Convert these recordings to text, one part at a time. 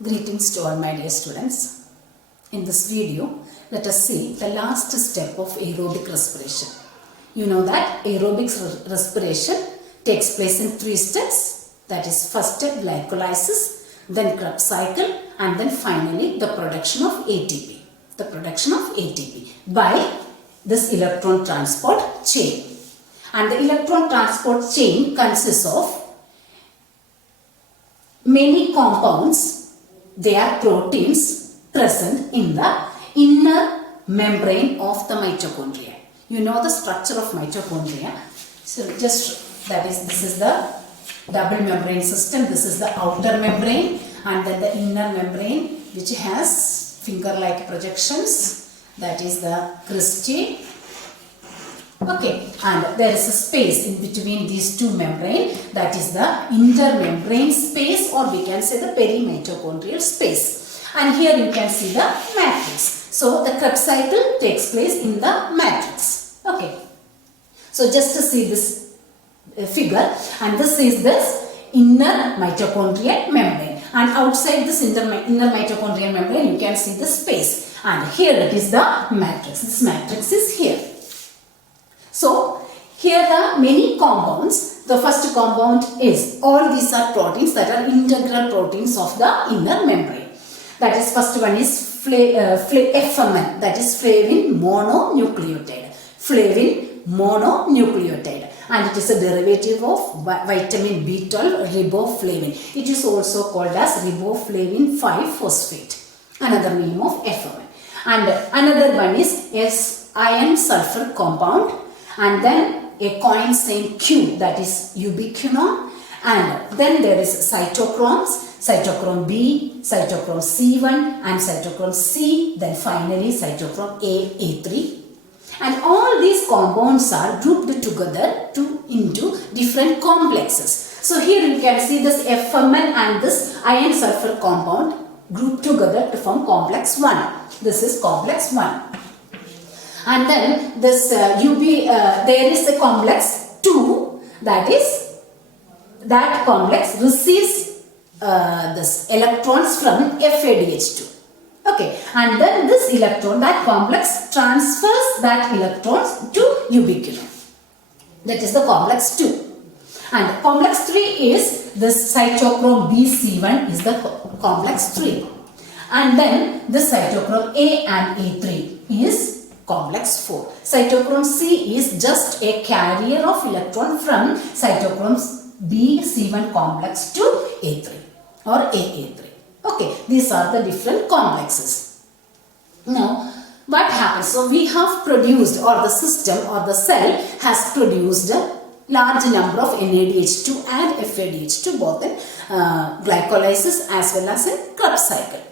Greetings to all my dear students. In this video, let us see the last step of aerobic respiration. You know that aerobic respiration takes place in 3 steps. That is, first step glycolysis, then Krebs cycle, and then finally the production of ATP. The production of ATP by this electron transport chain. And the electron transport chain consists of many compounds. They are proteins present in the inner membrane of the mitochondria. You know the structure of mitochondria. So this is the double membrane system. This is the outer membrane, and then the inner membrane which has finger-like projections. That is the cristae. Okay, and there is a space in between these two membranes, that is the intermembrane space, or we can say the perimitochondrial space. And here you can see the matrix. So the Krebs cycle takes place in the matrix. Okay, so just to see this figure, and this is this inner mitochondrial membrane, and outside this inner mitochondrial membrane you can see the space, and here it is the matrix. This matrix is here. So, here are many compounds. The first compound is, all these are proteins that are integral proteins of the inner membrane. That is, first one is FMN, that is flavin mononucleotide. Flavin mononucleotide. And it is a derivative of vitamin B12 riboflavin. It is also called as riboflavin 5-phosphate. Another name of FMN. And another one is iron sulfur compound. And then a coenzyme Q, that is ubiquinone, and then there is cytochromes, cytochrome B, cytochrome C1 and cytochrome C, then finally cytochrome A3. And all these compounds are grouped together into different complexes. So here you can see this FMN and this iron sulfur compound grouped together to form complex 1. This is complex 1. And then this there is a complex 2, that complex receives this electrons from FADH2. Okay, and then this electron, that complex transfers that electrons to ubiquinone. That is the complex 2. And complex 3 is this cytochrome BC1 is the complex 3. And then this cytochrome A and A3 is complex 4. Cytochrome C is just a carrier of electron from cytochrome BC1 complex to A3 or AA3. Okay, these are the different complexes. Now, what happens? So, we have produced, or the system or the cell has produced a large number of NADH2 and FADH2 both in glycolysis as well as in Krebs cycle.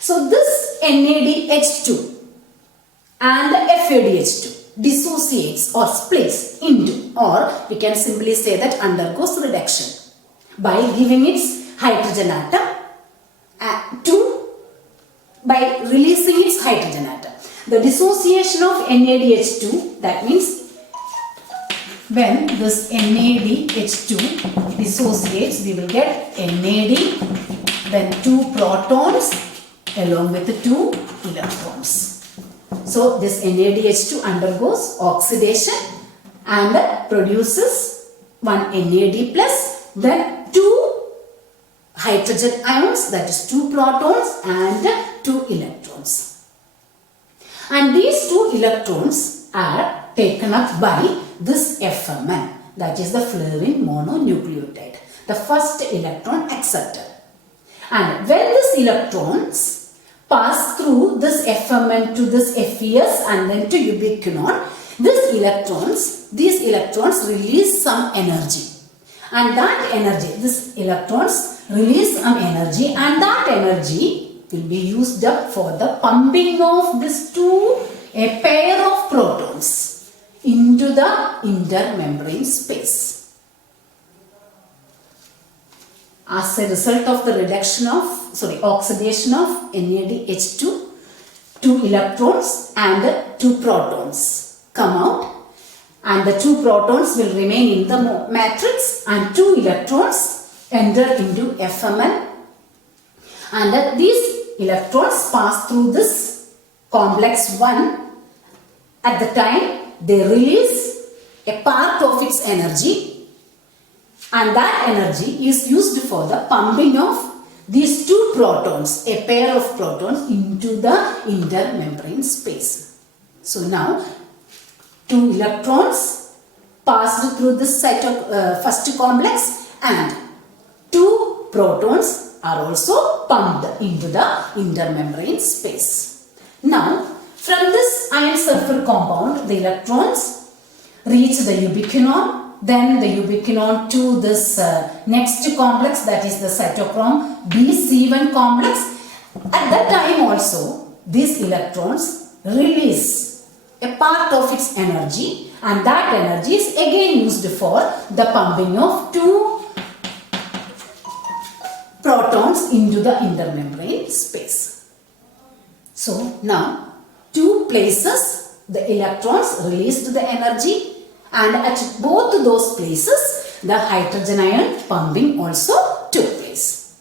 So, this NADH2 and FADH2 dissociates or splits into, or we can simply say that undergoes reduction by giving its hydrogen atom by releasing its hydrogen atom. The dissociation of NADH2, that means when this NADH2 dissociates, we will get NAD, then 2 protons along with the 2 electrons. So, this NADH2 undergoes oxidation and produces 1 NAD plus, then 2 hydrogen ions, that is 2 protons and 2 electrons. And these 2 electrons are taken up by this FMN, that is the flavin mononucleotide, the first electron accepted. And when these electrons pass through this FMN to this FES and then to ubiquinone, these electrons release some energy. And that energy, these electrons release some energy, and that energy will be used up for the pumping of a pair of protons into the intermembrane space. As a result of the oxidation of NADH2, 2 electrons and 2 protons come out, and the 2 protons will remain in the matrix and 2 electrons enter into FMN, And these electrons pass through this complex 1. At the time they release a part of its energy, and that energy is used for the pumping of these two protons, a pair of protons, into the intermembrane space. So now 2 electrons passed through this first complex, and 2 protons are also pumped into the intermembrane space. Now from this iron sulfur compound, the electrons reach the ubiquinone, then the ubiquinone to this next complex, that is the cytochrome BC1 complex. At that time also, these electrons release a part of its energy, and that energy is again used for the pumping of 2 protons into the intermembrane space. So now 2 places the electrons released the energy, and at both those places the hydrogen ion pumping also took place.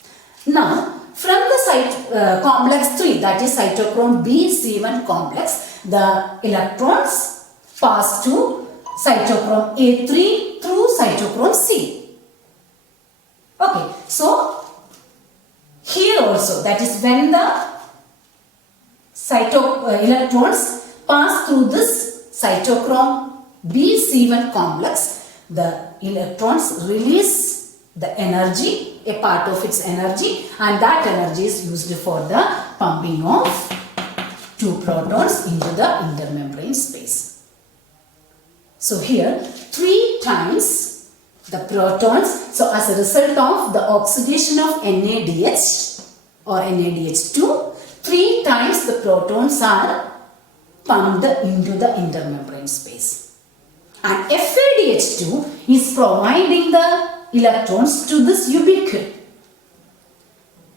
Now from the complex 3, that is cytochrome BC1 complex, the electrons pass to cytochrome A3 through cytochrome C. Okay, so here also, that is when the electrons pass through this cytochrome BC1 complex, the electrons release the energy, a part of its energy, and that energy is used for the pumping of 2 protons into the intermembrane space. So here 3 times the protons, so as a result of the oxidation of NADH or NADH2, 3 times the protons are pumped into the intermembrane space. And FADH2 is providing the electrons to this ubiquinone.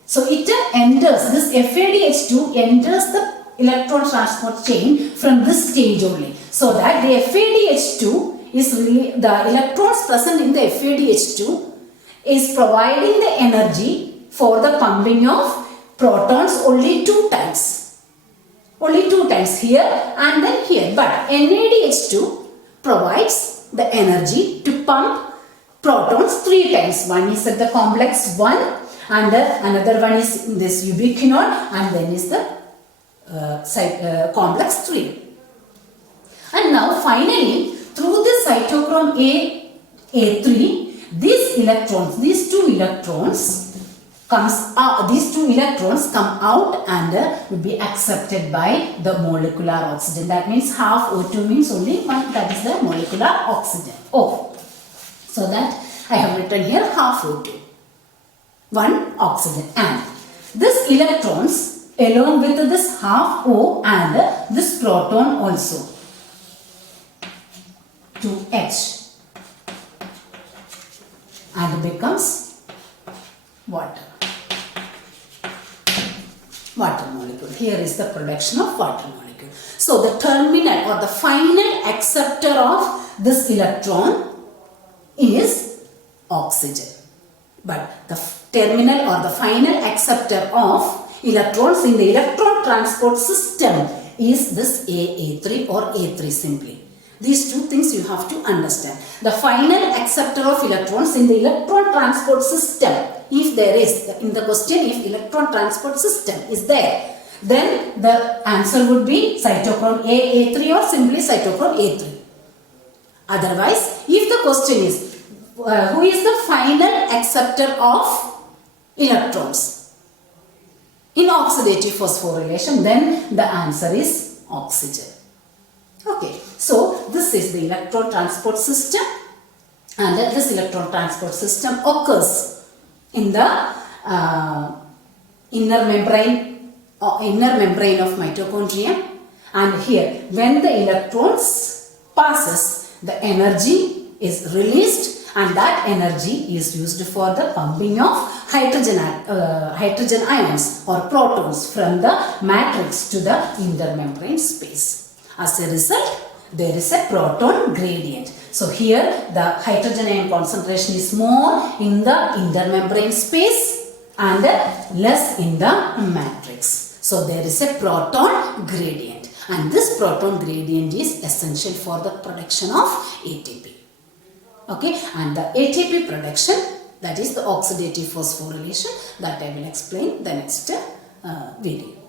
So it enters, this FADH2 enters the electron transport chain from this stage only. So that the FADH2 is really, the electrons present in the FADH2 is providing the energy for the pumping of protons only 2 times. Only 2 times here and then here. But NADH2 provides the energy to pump protons 3 times. One is at the complex 1, and another one is in this ubiquinone, and then is the complex 3. And now finally through the cytochrome A3, these 2 electrons come out and will be accepted by the molecular oxygen. That means half O2 means only one, that is the molecular oxygen, O. So that I have written here half O2, 1 oxygen, and this electrons along with this half O and this proton also, 2H, and becomes water. Water molecule. Here is the production of water molecule. So the terminal or the final acceptor of this electron is oxygen. But the terminal or the final acceptor of electrons in the electron transport system is this AA3 or A3 simply. These 2 things you have to understand. The final acceptor of electrons in the electron transport system, if there is, in the question, if electron transport system is there, then the answer would be cytochrome A3 or simply cytochrome A3. Otherwise, if the question is, who is the final acceptor of electrons in oxidative phosphorylation, then the answer is oxygen. Okay, so this is the electron transport system, and this electron transport system occurs in the inner membrane of mitochondria, and here when the electrons passes, the energy is released, and that energy is used for the pumping of hydrogen ions or protons from the matrix to the intermembrane space. As a result, there is a proton gradient. So here the hydrogen ion concentration is more in the intermembrane space, and less in the matrix. So there is a proton gradient, and this proton gradient is essential for the production of ATP. Okay, and the ATP production, that is the oxidative phosphorylation, that I will explain the next video.